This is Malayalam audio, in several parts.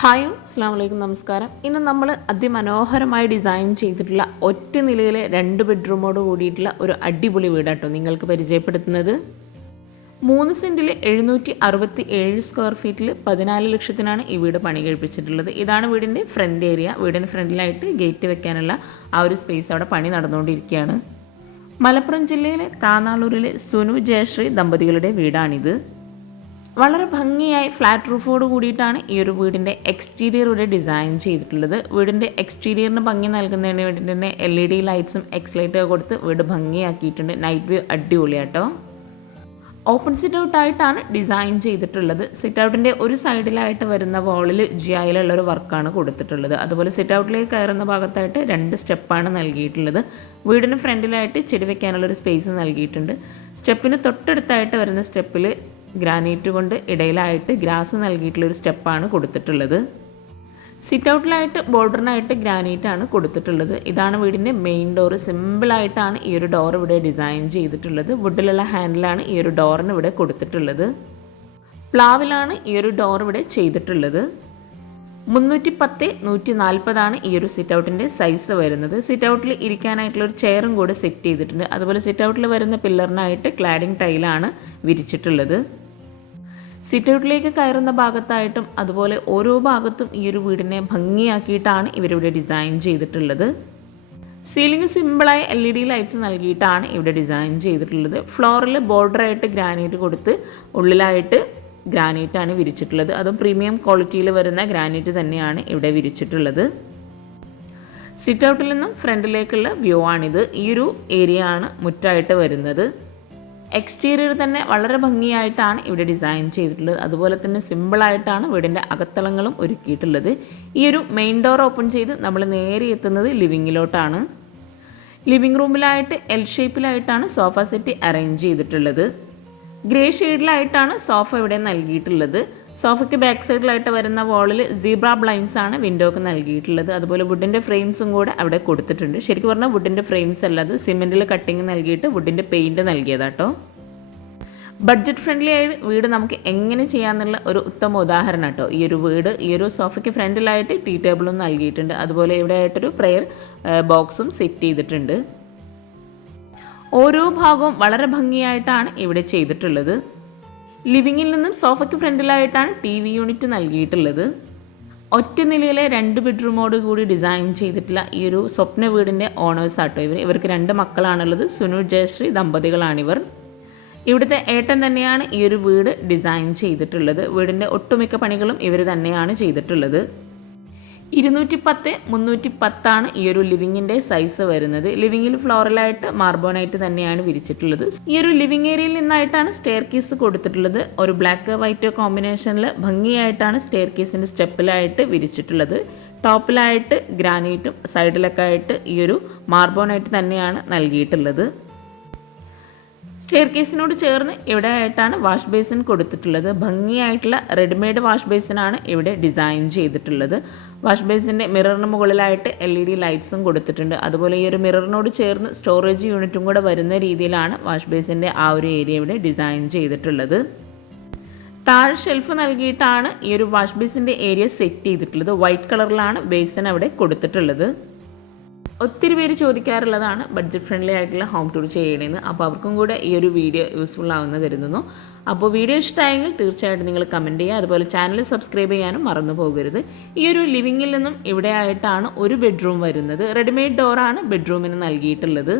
ഹായ് അസ്സാം വലൈക്കും നമസ്കാരം. ഇന്ന് നമ്മൾ അതിമനോഹരമായി ഡിസൈൻ ചെയ്തിട്ടുള്ള ഒറ്റ നിലയിലെ രണ്ട് ബെഡ്റൂമോട് കൂടിയിട്ടുള്ള ഒരു അടിപൊളി വീടാട്ടോ നിങ്ങൾക്ക് പരിചയപ്പെടുത്തുന്നത്. മൂന്ന് സെന്റിൽ എഴുന്നൂറ്റി അറുപത്തി ഏഴ് സ്ക്വയർ ഫീറ്റിൽ പതിനാല് ലക്ഷത്തിനാണ് ഈ വീട് പണി കഴിപ്പിച്ചിട്ടുള്ളത്. ഇതാണ് വീടിന്റെ ഫ്രണ്ട് ഏരിയ. വീടിന്റെ ഫ്രണ്ടിലായിട്ട് ഗേറ്റ് വെക്കാനുള്ള ആ ഒരു സ്പേസ് അവിടെ പണി നടന്നുകൊണ്ടിരിക്കുകയാണ്. മലപ്പുറം ജില്ലയിലെ താനാളൂരിലെ സുനു ജയശ്രീ ദമ്പതികളുടെ വീടാണിത്. വളരെ ഭംഗിയായി ഫ്ലാറ്റ് റൂഫോട് കൂടിയിട്ടാണ് ഈ ഒരു വീടിന്റെ എക്സ്റ്റീരിയർ ഇവിടെ ഡിസൈൻ ചെയ്തിട്ടുള്ളത്. വീടിന്റെ എക്സ്റ്റീരിയറിന് ഭംഗി നൽകുന്നതിന് വേണ്ടി തന്നെ എൽ ഇ ഡി ലൈറ്റ്സും എക്സ് ലൈറ്റൊക്കെ കൊടുത്ത് വീട് ഭംഗിയാക്കിയിട്ടുണ്ട്. നൈറ്റ് വ്യൂ അടിപൊളിയാട്ടോ. ഓപ്പൺ സിറ്റ് ഔട്ട് ആയിട്ടാണ് ഡിസൈൻ ചെയ്തിട്ടുള്ളത്. സിറ്റ് ഔട്ടിന്റെ ഒരു സൈഡിലായിട്ട് വരുന്ന വാളിൽ ജിയായിലുള്ള ഒരു വർക്കാണ് കൊടുത്തിട്ടുള്ളത്. അതുപോലെ സിറ്റ് ഔട്ടിലേക്ക് കയറുന്ന ഭാഗത്തായിട്ട് രണ്ട് സ്റ്റെപ്പാണ് നൽകിയിട്ടുള്ളത്. വീടിന് ഫ്രണ്ടിലായിട്ട് ചെടി വെക്കാനുള്ള ഒരു സ്പേസ് നൽകിയിട്ടുണ്ട്. സ്റ്റെപ്പിന് തൊട്ടടുത്തായിട്ട് വരുന്ന സ്റ്റെപ്പിൽ ഗ്രാനൈറ്റ് കൊണ്ട് ഇടയിലായിട്ട് ഗ്രാസ് നൽകിയിട്ടുള്ള ഒരു സ്റ്റെപ്പാണ് കൊടുത്തിട്ടുള്ളത്. സിറ്റ് ഔട്ടിലായിട്ട് ബോർഡറിനായിട്ട് ഗ്രാനൈറ്റ് ആണ് കൊടുത്തിട്ടുള്ളത്. ഇതാണ് വീടിന്റെ മെയിൻ ഡോർ സിമ്പിളായിട്ടാണ് ഈ ഒരു ഡോർ ഇവിടെ ഡിസൈൻ ചെയ്തിട്ടുള്ളത്. വുഡിലുള്ള ഹാൻഡിലാണ് ഈ ഒരു ഡോറിന് ഇവിടെ കൊടുത്തിട്ടുള്ളത്. പ്ലാവിലാണ് ഈ ഒരു ഡോർ ഇവിടെ ചെയ്തിട്ടുള്ളത്. മുന്നൂറ്റി പത്ത് നൂറ്റി നാൽപ്പതാണ് ഈ ഒരു സിറ്റ് ഔട്ടിന്റെ സൈസ് വരുന്നത്. സിറ്റ് ഔട്ടിൽ ഇരിക്കാനായിട്ടുള്ള ഒരു ചെയറും കൂടെ സെറ്റ് ചെയ്തിട്ടുണ്ട്. അതുപോലെ സിറ്റ് ഔട്ടിൽ വരുന്ന പില്ലറിനായിട്ട് ക്ലാഡിംഗ് ടൈലാണ് വിരിച്ചിട്ടുള്ളത്. സിറ്റ് ഔട്ടിലേക്ക് കയറുന്ന ഭാഗത്തായിട്ടും അതുപോലെ ഓരോ ഭാഗത്തും ഈ ഒരു വീടിനെ ഭംഗിയാക്കിയിട്ടാണ് ഇവരിവിടെ ഡിസൈൻ ചെയ്തിട്ടുള്ളത്. സീലിംഗ് സിമ്പിളായി എൽ ഇ ഡി ലൈറ്റ്സ് നൽകിയിട്ടാണ് ഇവിടെ ഡിസൈൻ ചെയ്തിട്ടുള്ളത്. ഫ്ലോറിൽ ബോർഡറായിട്ട് ഗ്രാനൈറ്റ് കൊടുത്ത് ഉള്ളിലായിട്ട് ഗ്രാനൈറ്റ് ആണ് വിരിച്ചിട്ടുള്ളത്. അതും പ്രീമിയം ക്വാളിറ്റിയിൽ വരുന്ന ഗ്രാനൈറ്റ് തന്നെയാണ് ഇവിടെ വിരിച്ചിട്ടുള്ളത്. സിറ്റ് ഔട്ടിൽ നിന്നും ഫ്രണ്ടിലേക്കുള്ള വ്യൂ ആണിത്. ഈ ഒരു ഏരിയ ആണ് മുറ്റായിട്ട് വരുന്നത്. എക്സ്റ്റീരിയർ തന്നെ വളരെ ഭംഗിയായിട്ടാണ് ഇവിടെ ഡിസൈൻ ചെയ്തിട്ടുള്ളത്. അതുപോലെ തന്നെ സിമ്പിളായിട്ടാണ് വീടിന്റെ അകത്തളങ്ങളും ഒരുക്കിയിട്ടുള്ളത്. ഈ ഒരു മെയിൻ ഡോർ ഓപ്പൺ ചെയ്ത് നമ്മൾ നേരെ എത്തുന്നത് ലിവിങ്ങിലോട്ടാണ് ലിവിങ് റൂമിലായിട്ട് എൽ ഷേപ്പിലായിട്ടാണ് സോഫ സെറ്റ് അറേഞ്ച് ചെയ്തിട്ടുള്ളത്. ഗ്രേ ഷെയ്ഡിലായിട്ടാണ് സോഫ ഇവിടെ നൽകിയിട്ടുള്ളത്. സോഫയ്ക്ക് ബാക്ക് സൈഡിലായിട്ട് വരുന്ന വാളിൽ സീബ്ര ബ്ലൈൻസ് ആണ് വിൻഡോക്ക് നൽകിയിട്ടുള്ളത്. അതുപോലെ വുഡിന്റെ ഫ്രെയിംസും കൂടെ അവിടെ കൊടുത്തിട്ടുണ്ട്. ശരിക്കും പറഞ്ഞാൽ വുഡിന്റെ ഫ്രെയിംസ് അല്ല അത് സിമെന്റിൽ കട്ടിങ് നൽകിയിട്ട് വുഡിന്റെ പെയിന്റ് നൽകിയതാട്ടോ. ബഡ്ജറ്റ് ഫ്രണ്ട്ലി ആയി വീട് നമുക്ക് എങ്ങനെ ചെയ്യാമെന്നുള്ള ഒരു ഉത്തമ ഉദാഹരണം കേട്ടോ ഈ ഒരു വീട് ഈ ഒരു സോഫയ്ക്ക് ഫ്രണ്ടിലായിട്ട് ടീ ടേബിളും നൽകിയിട്ടുണ്ട്. അതുപോലെ ഇവിടെ ആയിട്ടൊരു പ്രെയർ ബോക്സും സെറ്റ് ചെയ്തിട്ടുണ്ട്. ഓരോ ഭാഗവും വളരെ ഭംഗിയായിട്ടാണ് ഇവിടെ ചെയ്തിട്ടുള്ളത്. ലിവിങ്ങിൽ നിന്നും സോഫയ്ക്ക് ഫ്രണ്ടിലായിട്ടാണ് ടി വി യൂണിറ്റ് നൽകിയിട്ടുള്ളത്. ഒറ്റ നിലയിലെ രണ്ട് ബെഡ്റൂമോട് കൂടി ഡിസൈൻ ചെയ്തിട്ടുള്ള ഈ ഒരു സ്വപ്ന വീടിന്റെ ഓണേഴ്സ് ആട്ടോ ഇവർ ഇവർക്ക് രണ്ട് മക്കളാണുള്ളത്. സുനു ജയശ്രീ ദമ്പതികളാണിവർ. ഇവിടുത്തെ ഏട്ടൻ തന്നെയാണ് ഈ ഒരു വീട് ഡിസൈൻ ചെയ്തിട്ടുള്ളത്. വീടിന്റെ ഒട്ടുമിക്ക പണികളും ഇവർ തന്നെയാണ് ചെയ്തിട്ടുള്ളത്. ഇരുന്നൂറ്റി പത്ത് മുന്നൂറ്റി പത്താണ് ഈ ഒരു ലിവിങ്ങിന്റെ സൈസ് വരുന്നത്. ലിവിങ്ങിൽ ഫ്ലോറലായിട്ട് മാർബോണായിട്ട് തന്നെയാണ് വിരിച്ചിട്ടുള്ളത്. ഈ ഒരു ലിവിങ് ഏരിയയിൽ നിന്നായിട്ടാണ് സ്റ്റെയർ കേസ് കൊടുത്തിട്ടുള്ളത്. ഒരു ബ്ലാക്ക് വൈറ്റ് കോമ്പിനേഷനിൽ ഭംഗിയായിട്ടാണ് സ്റ്റെയർ കേസിന്റെ സ്റ്റെപ്പിലായിട്ട് വിരിച്ചിട്ടുള്ളത്. ടോപ്പിലായിട്ട് ഗ്രാനൈറ്റും സൈഡിലൊക്കെ ആയിട്ട് ഈ ഒരു മാർബോണായിട്ട് തന്നെയാണ് നൽകിയിട്ടുള്ളത്. സ്റ്റെയർ കേസിനോട് ചേർന്ന് ഇവിടെ ആയിട്ടാണ് വാഷ് ബേസിൻ കൊടുത്തിട്ടുള്ളത്. ഭംഗിയായിട്ടുള്ള റെഡിമെയ്ഡ് വാഷ് ബേസിനാണ് ഇവിടെ ഡിസൈൻ ചെയ്തിട്ടുള്ളത്. വാഷ് ബേസിന്റെ മിററിന് മുകളിലായിട്ട് എൽ ഇ ഡി ലൈറ്റ്സും കൊടുത്തിട്ടുണ്ട്. അതുപോലെ ഈ ഒരു മിററിനോട് ചേർന്ന് സ്റ്റോറേജ് യൂണിറ്റും കൂടെ വരുന്ന രീതിയിലാണ് വാഷ് ബേസിന്റെ ആ ഒരു ഏരിയ ഇവിടെ ഡിസൈൻ ചെയ്തിട്ടുള്ളത്. താഴെ ഷെൽഫ് നൽകിയിട്ടാണ് ഈ ഒരു വാഷ് ബേസിന്റെ ഏരിയ സെറ്റ് ചെയ്തിട്ടുള്ളത്. വൈറ്റ് കളറിലാണ് ബേസിൻ അവിടെ കൊടുത്തിട്ടുള്ളത്. ഒത്തിരി പേര് ചോദിക്കാറുള്ളതാണ് ബഡ്ജറ്റ് ഫ്രണ്ട്ലി ആയിട്ടുള്ള ഹോം ടൂർ ചെയ്യണമെന്ന് അപ്പോൾ അവർക്കും കൂടെ ഈ ഒരു വീഡിയോ യൂസ്ഫുൾ ആവുന്ന കരുതുന്നു. അപ്പോൾ വീഡിയോ ഇഷ്ടമായെങ്കിൽ തീർച്ചയായിട്ടും നിങ്ങൾ കമന്റ് ചെയ്യുക. അതുപോലെ ചാനൽ സബ്സ്ക്രൈബ് ചെയ്യാനും മറന്നു പോകരുത്. ഈ ഒരു ലിവിങ്ങിൽ നിന്നും ഇവിടെ ആയിട്ടാണ് ഒരു ബെഡ്റൂം വരുന്നത്. റെഡിമെയ്ഡ് ഡോറാണ് ബെഡ്റൂമിന് നൽകിയിട്ടുള്ളത്.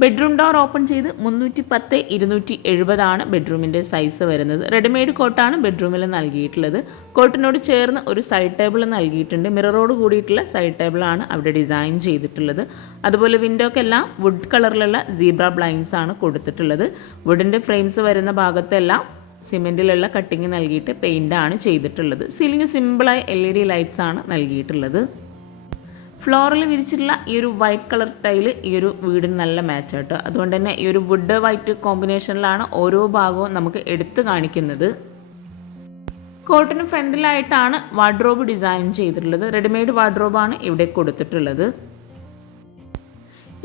ബെഡ്റൂം ഡോർ ഓപ്പൺ ചെയ്ത് മുന്നൂറ്റി പത്ത് ഇരുന്നൂറ്റി എഴുപതാണ് ബെഡ്റൂമിന്റെ സൈസ് വരുന്നത്. റെഡിമെയ്ഡ് കോട്ടാണ് ബെഡ്റൂമിൽ നൽകിയിട്ടുള്ളത്. കോട്ടിനോട് ചേർന്ന് ഒരു സൈഡ് ടേബിൾ നൽകിയിട്ടുണ്ട്. മിററോട് കൂടിയിട്ടുള്ള സൈഡ് ടേബിളാണ് അവിടെ ഡിസൈൻ ചെയ്തിട്ടുള്ളത്. അതുപോലെ വിൻഡോക്കെല്ലാം വുഡ് കളറിലുള്ള സീബ്ര ബ്ലൈൻസ് ആണ് കൊടുത്തിട്ടുള്ളത്. വുഡിന്റെ ഫ്രെയിംസ് വരുന്ന ഭാഗത്തെല്ലാം സിമെന്റിലുള്ള കട്ടിങ് നൽകിയിട്ട് പെയിന്റാണ് ചെയ്തിട്ടുള്ളത്. സീലിംഗ് സിമ്പിളായ എൽ ഇ ഡി ലൈറ്റ്സ് ആണ് നൽകിയിട്ടുള്ളത്. ഫ്ലോറിൽ വിരിച്ചിട്ടുള്ള ഈ ഒരു വൈറ്റ് കളർ ടൈൽ ഈ ഒരു വീടിന് നല്ല മാച്ച് ആട്ടോ. അതുകൊണ്ട് തന്നെ ഈ ഒരു വുഡ് വൈറ്റ് കോമ്പിനേഷനിലാണ് ഓരോ ഭാഗവും നമുക്ക് എടുത്ത് കാണിക്കുന്നത്. കോട്ടിന് ഫ്രണ്ടിലായിട്ടാണ് വാർഡ്രോബ് ഡിസൈൻ ചെയ്തിട്ടുള്ളത്. റെഡിമെയ്ഡ് വാർഡ്രോബാണ് ഇവിടെ കൊടുത്തിട്ടുള്ളത്.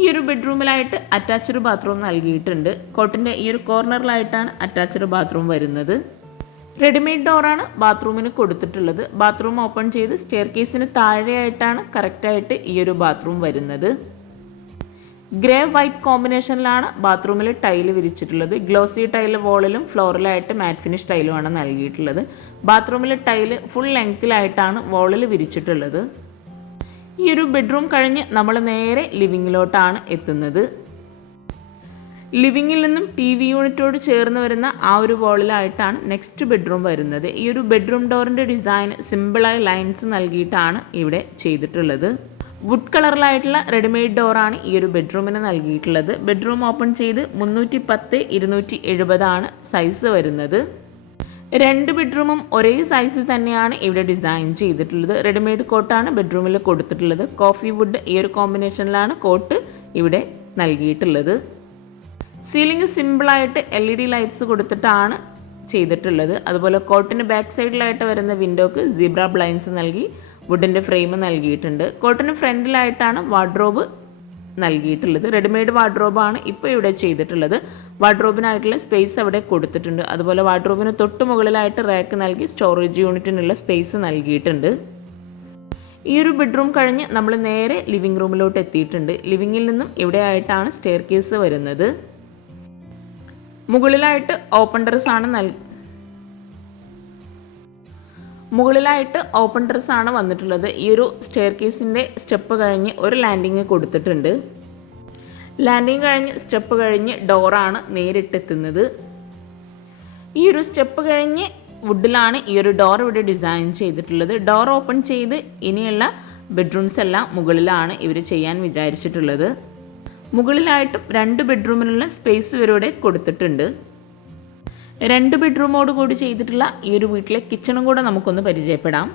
ഈ ഒരു ബെഡ്റൂമിലായിട്ട് അറ്റാച്ച്ഡ് ബാത്റൂം നൽകിയിട്ടുണ്ട്. കോട്ടിന്റെ ഈ ഒരു കോർണറിലായിട്ടാണ് അറ്റാച്ച്ഡ് ബാത്റൂം വരുന്നത്. റെഡിമെയ്ഡ് ഡോറാണ് ബാത്റൂമിന് കൊടുത്തിട്ടുള്ളത്. ബാത്റൂം ഓപ്പൺ ചെയ്ത് സ്റ്റെയർ കേസിന് താഴെയായിട്ടാണ് കറക്റ്റായിട്ട് ഈ ഒരു ബാത്റൂം വരുന്നത്. ഗ്രേ വൈറ്റ് കോമ്പിനേഷനിലാണ് ബാത്റൂമിൽ ടൈൽ വിരിച്ചിട്ടുള്ളത്. ഗ്ലോസി ടൈൽ വോളിലും ഫ്ലോറിലായിട്ട് മാറ്റ് ഫിനിഷ് ടൈലുമാണ് നൽകിയിട്ടുള്ളത്. ബാത്റൂമിൽ ടൈൽ ഫുൾ ലെങ്ത്തിലായിട്ടാണ് വോളിൽ വിരിച്ചിട്ടുള്ളത്. ഈ ഒരു ബെഡ്റൂം കഴിഞ്ഞ് നമ്മൾ നേരെ ലിവിങ്ങിലോട്ടാണ് എത്തുന്നത്. ലിവിങ്ങിൽ നിന്നും ടി വി യൂണിറ്റോട് ചേർന്ന് വരുന്ന ആ ഒരു വോളിലായിട്ടാണ് നെക്സ്റ്റ് ബെഡ്റൂം വരുന്നത്. ഈ ഒരു ബെഡ്റൂം ഡോറിന്റെ ഡിസൈൻ സിമ്പിളായി ലൈൻസ് നൽകിയിട്ടാണ് ഇവിടെ ചെയ്തിട്ടുള്ളത്. വുഡ് കളറിലായിട്ടുള്ള റെഡിമെയ്ഡ് ഡോറാണ് ഈ ഒരു ബെഡ്റൂമിന് നൽകിയിട്ടുള്ളത്. ബെഡ്റൂം ഓപ്പൺ ചെയ്ത് മുന്നൂറ്റി പത്ത് ഇരുന്നൂറ്റി എഴുപതാണ് സൈസ് വരുന്നത്. രണ്ട് ബെഡ്റൂമും ഒരേ സൈസിൽ തന്നെയാണ് ഇവിടെ ഡിസൈൻ ചെയ്തിട്ടുള്ളത്. റെഡിമെയ്ഡ് കോട്ടാണ് ബെഡ്റൂമിൽ കൊടുത്തിട്ടുള്ളത്. കോഫി വുഡ് ഈ ഒരു കോമ്പിനേഷനിലാണ് കോട്ട് ഇവിടെ നൽകിയിട്ടുള്ളത്. സീലിംഗ് സിമ്പിളായിട്ട് എൽ ഇ ഡി ലൈറ്റ്സ് കൊടുത്തിട്ടാണ് ചെയ്തിട്ടുള്ളത്. അതുപോലെ കോട്ടിന് ബാക്ക് സൈഡിലായിട്ട് വരുന്ന വിൻഡോക്ക് സീബ്ര ബ്ലൈൻസ് നൽകി വുഡിന്റെ ഫ്രെയിം നൽകിയിട്ടുണ്ട്. കോട്ടിന് ഫ്രണ്ടിലായിട്ടാണ് വാർഡ്രോബ് നൽകിയിട്ടുള്ളത്. റെഡിമെയ്ഡ് വാർഡ്രോബാണ് ഇപ്പോൾ ഇവിടെ ചെയ്തിട്ടുള്ളത്. വാർഡ്രോബിനായിട്ടുള്ള സ്പേസ് അവിടെ കൊടുത്തിട്ടുണ്ട്. അതുപോലെ വാർഡ്രോബിന് തൊട്ട് മുകളിലായിട്ട് റാക്ക് നൽകി സ്റ്റോറേജ് യൂണിറ്റിനുള്ള സ്പേസ് നൽകിയിട്ടുണ്ട്. ഈ ഒരു ബെഡ്റൂം കഴിഞ്ഞ് നമ്മൾ നേരെ ലിവിംഗ് റൂമിലോട്ട് എത്തിയിട്ടുണ്ട്. ലിവിങ്ങിൽ നിന്നും ഇവിടെയായിട്ടാണ് സ്റ്റെയർ കേസ് വരുന്നത്? മുകളിലായിട്ട് ഓപ്പൺ ഡ്രസ് ആണ് നൽ മുകളിലായിട്ട് ഓപ്പൺ ഡ്രസ് ആണ് വന്നിട്ടുള്ളത്. ഈ ഒരു സ്റ്റെയർ കേസിന്റെ സ്റ്റെപ്പ് കഴിഞ്ഞ് ഒരു ലാൻഡിങ് കൊടുത്തിട്ടുണ്ട്. ലാൻഡിങ് കഴിഞ്ഞ് സ്റ്റെപ്പ് കഴിഞ്ഞ് ഡോറാണ് നേരിട്ടെത്തുന്നത്. ഈ ഒരു സ്റ്റെപ്പ് കഴിഞ്ഞ് വുഡിലാണ് ഈ ഒരു ഡോർ ഇവിടെ ഡിസൈൻ ചെയ്തിട്ടുള്ളത്. ഡോർ ഓപ്പൺ ചെയ്ത് ഇനിയുള്ള ബെഡ്റൂംസ് എല്ലാം മുകളിലാണ് ഇവർ ചെയ്യാൻ വിചാരിച്ചിട്ടുള്ളത്. മുകളിലായിട്ടും രണ്ട് ബെഡ്റൂമിനുള്ള സ്പേസ് ഇവരോടെ കൊടുത്തിട്ടുണ്ട്. രണ്ട് ബെഡ്റൂമോട് കൂടി ചെയ്തിട്ടുള്ള ഈ ഒരു വീട്ടിലെ കിച്ചണും കൂടെ നമുക്കൊന്ന് പരിചയപ്പെടാം.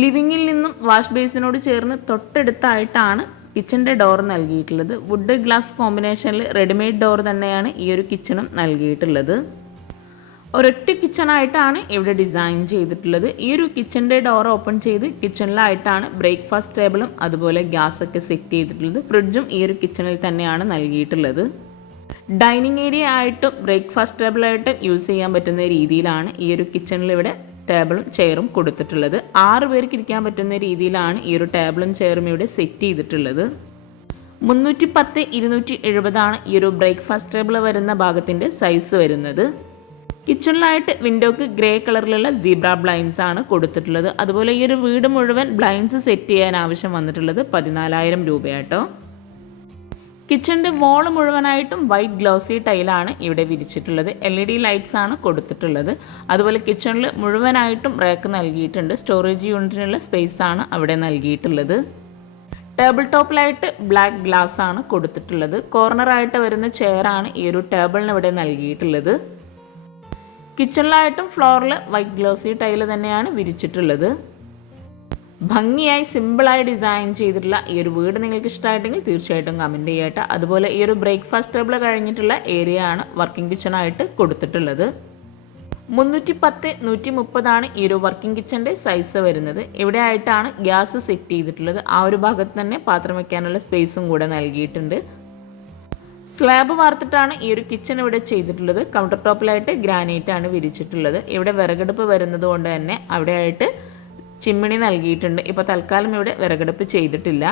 ലിവിങ്ങിൽ നിന്നും വാഷ് ബേസിനോട് ചേർന്ന് തൊട്ടടുത്തായിട്ടാണ് കിച്ചന്റെ ഡോർ നൽകിയിട്ടുള്ളത്. വുഡ് ഗ്ലാസ് കോമ്പിനേഷനിൽ റെഡിമെയ്ഡ് ഡോർ തന്നെയാണ് ഈ ഒരു കിച്ചണും നൽകിയിട്ടുള്ളത്. ഒരൊറ്റ കിച്ചണായിട്ടാണ് ഇവിടെ ഡിസൈൻ ചെയ്തിട്ടുള്ളത്. ഈ ഒരു കിച്ചന്റെ ഡോർ ഓപ്പൺ ചെയ്ത് കിച്ചണിലായിട്ടാണ് ബ്രേക്ക്ഫാസ്റ്റ് ടേബിളും അതുപോലെ ഗ്യാസൊക്കെ സെറ്റ് ചെയ്തിട്ടുള്ളത്. ഫ്രിഡ്ജും ഈ ഒരു കിച്ചണിൽ തന്നെയാണ് നൽകിയിട്ടുള്ളത്. ഡൈനിങ് ഏരിയ ആയിട്ടും ബ്രേക്ക്ഫാസ്റ്റ് ടേബിളായിട്ടും യൂസ് ചെയ്യാൻ പറ്റുന്ന രീതിയിലാണ് ഈ ഒരു കിച്ചണിൽ ഇവിടെ ടേബിളും ചെയറും കൊടുത്തിട്ടുള്ളത്. ആറ് പേർക്ക് ഇരിക്കാൻ പറ്റുന്ന രീതിയിലാണ് ഈ ഒരു ടേബിളും ചെയറും ഇവിടെ സെറ്റ് ചെയ്തിട്ടുള്ളത്. മുന്നൂറ്റി പത്ത് ഇരുന്നൂറ്റി എഴുപതാണ് ഈ ഒരു ബ്രേക്ക്ഫാസ്റ്റ് ടേബിൾ വരുന്ന ഭാഗത്തിന്റെ സൈസ് വരുന്നത്. കിച്ചണിലായിട്ട് വിൻഡോക്ക് ഗ്രേ കളറിലുള്ള സീബ്ര ബ്ലൈൻസ് ആണ് കൊടുത്തിട്ടുള്ളത്. അതുപോലെ ഈ ഒരു വീട് മുഴുവൻ ബ്ലൈൻസ് സെറ്റ് ചെയ്യാൻ ആവശ്യം വന്നിട്ടുള്ളത് പതിനാലായിരം രൂപയാട്ടോ. കിച്ചണിന്റെ വോൾ മുഴുവനായിട്ടും വൈറ്റ് ഗ്ലോസി ടൈലാണ് ഇവിടെ വിരിച്ചിട്ടുള്ളത്. എൽ ഇ ഡി ലൈറ്റ്സ് ആണ് കൊടുത്തിട്ടുള്ളത്. അതുപോലെ കിച്ചണിൽ മുഴുവനായിട്ടും റാക്ക് നൽകിയിട്ടുണ്ട്. സ്റ്റോറേജ് യൂണിറ്റിനുള്ള സ്പേസ് ആണ് അവിടെ നൽകിയിട്ടുള്ളത്. ടേബിൾ ടോപ്പിലായിട്ട് ബ്ലാക്ക് ഗ്ലാസ് ആണ് കൊടുത്തിട്ടുള്ളത്. കോർണറായിട്ട് വരുന്ന ചെയറാണ് ഈ ഒരു ടേബിളിന് ഇവിടെ നൽകിയിട്ടുള്ളത്. കിച്ചണിലായിട്ടും ഫ്ലോറിൽ വൈറ്റ് ഗ്ലോസി ടൈൽ തന്നെയാണ് വിരിച്ചിട്ടുള്ളത്. ഭംഗിയായി സിമ്പിളായി ഡിസൈൻ ചെയ്തിട്ടുള്ള ഈ ഒരു വീട് നിങ്ങൾക്ക് ഇഷ്ടമായിട്ടെങ്കിൽ തീർച്ചയായിട്ടും കമന്റ് ചെയ്യട്ടെ. അതുപോലെ ഈ ഒരു ബ്രേക്ക്ഫാസ്റ്റ് ടേബിൾ കഴിഞ്ഞിട്ടുള്ള ഏരിയ ആണ് വർക്കിംഗ് കിച്ചണായിട്ട് കൊടുത്തിട്ടുള്ളത്. മുന്നൂറ്റി പത്ത് നൂറ്റി മുപ്പതാണ് ഈ ഒരു വർക്കിംഗ് കിച്ചന്റെ സൈസ് വരുന്നത്. ഇവിടെ ആയിട്ടാണ് ഗ്യാസ് സെറ്റ് ചെയ്തിട്ടുള്ളത്. ആ ഒരു ഭാഗത്ത് തന്നെ പാത്രം വയ്ക്കാനുള്ള സ്പേസും കൂടെ നൽകിയിട്ടുണ്ട്. സ്ലാബ് വാർത്തിട്ടാണ് ഈ ഒരു കിച്ചൺ ഇവിടെ ചെയ്തിട്ടുള്ളത്. കൗണ്ടർ ടോപ്പിലായിട്ട് ഗ്രാനൈറ്റ് ആണ് വിരിച്ചിട്ടുള്ളത്. ഇവിടെ വിറകടുപ്പ് വരുന്നത് കൊണ്ട് തന്നെ അവിടെ ആയിട്ട് ചിമ്മിണി നൽകിയിട്ടുണ്ട്. ഇപ്പോൾ തൽക്കാലം ഇവിടെ വിറകടുപ്പ് ചെയ്തിട്ടില്ല.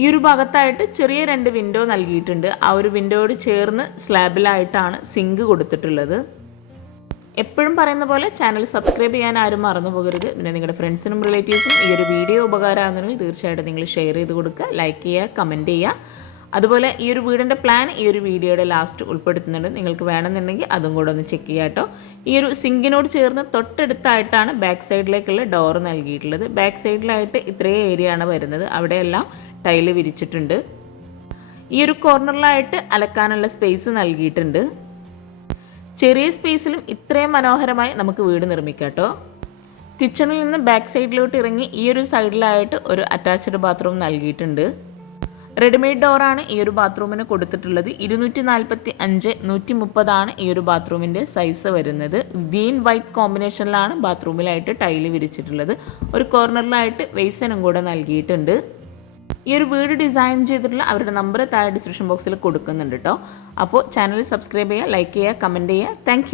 ഈ ഒരു ഭാഗത്തായിട്ട് ചെറിയ രണ്ട് വിൻഡോ നൽകിയിട്ടുണ്ട്. ആ ഒരു വിൻഡോയോട് ചേർന്ന് സ്ലാബിലായിട്ടാണ് സിങ്ക് കൊടുത്തിട്ടുള്ളത്. എപ്പോഴും പറയുന്ന പോലെ ചാനൽ സബ്സ്ക്രൈബ് ചെയ്യാൻ ആരും മറന്നു പോകരുത്. പിന്നെ നിങ്ങളുടെ ഫ്രണ്ട്സിനും റിലേറ്റീവ്സും ഈ ഒരു വീഡിയോ ഉപകാരമാകുന്നെങ്കിൽ തീർച്ചയായിട്ടും നിങ്ങൾ ഷെയർ ചെയ്ത് കൊടുക്കുക ലൈക്ക് ചെയ്യുക കമന്റ് ചെയ്യുക. അതുപോലെ ഈ ഒരു വീടിന്റെ പ്ലാൻ ഈ ഒരു വീഡിയോയുടെ ലാസ്റ്റ് ഉൾപ്പെടുത്തുന്നുണ്ട്. നിങ്ങൾക്ക് വേണമെന്നുണ്ടെങ്കിൽ അതും കൂടെ ഒന്ന് ചെക്ക് ചെയ്യാം കേട്ടോ ഈ ഒരു സിങ്കിനോട് ചേർന്ന് തൊട്ടടുത്തായിട്ടാണ് ബാക്ക് സൈഡിലേക്കുള്ള ഡോർ നൽകിയിട്ടുള്ളത്. ബാക്ക് സൈഡിലായിട്ട് ഇത്രയും ഏരിയ ആണ് വരുന്നത്. അവിടെയെല്ലാം ടൈൽ വിരിച്ചിട്ടുണ്ട്. ഈ ഒരു കോർണറിലായിട്ട് അലക്കാനുള്ള സ്പേസ് നൽകിയിട്ടുണ്ട്. ചെറിയ സ്പേസിലും ഇത്രയും മനോഹരമായി നമുക്ക് വീട് നിർമ്മിക്കാം കേട്ടോ കിച്ചണിൽ നിന്ന് ബാക്ക് സൈഡിലോട്ട് ഇറങ്ങി ഈ ഒരു സൈഡിലായിട്ട് ഒരു അറ്റാച്ച്ഡ് ബാത്റൂം നൽകിയിട്ടുണ്ട്. റെഡിമെയ്ഡ് ഡോറാണ് ഈ ഒരു ബാത്റൂമിന് കൊടുത്തിട്ടുള്ളത്. ഇരുന്നൂറ്റി നാൽപ്പത്തി അഞ്ച് നൂറ്റി മുപ്പതാണ് ഈ ഒരു ബാത്റൂമിന്റെ സൈസ് വരുന്നത്. ഗ്രീൻ വൈറ്റ് കോമ്പിനേഷനിലാണ് ബാത്റൂമിലായിട്ട് ടൈൽ വിരിച്ചിട്ടുള്ളത്. ഒരു കോർണറിലായിട്ട് വെയ്സനും കൂടെ നൽകിയിട്ടുണ്ട്. ഈ ഒരു വീട് ഡിസൈൻ ചെയ്തിട്ടുള്ള അവരുടെ നമ്പർ താഴെ ഡിസ്ക്രിപ്ഷൻ ബോക്സിൽ കൊടുക്കുന്നുണ്ട് കേട്ടോ അപ്പോൾ ചാനൽ സബ്സ്ക്രൈബ് ചെയ്യുക ലൈക്ക് ചെയ്യുക കമന്റ് ചെയ്യുക. താങ്ക്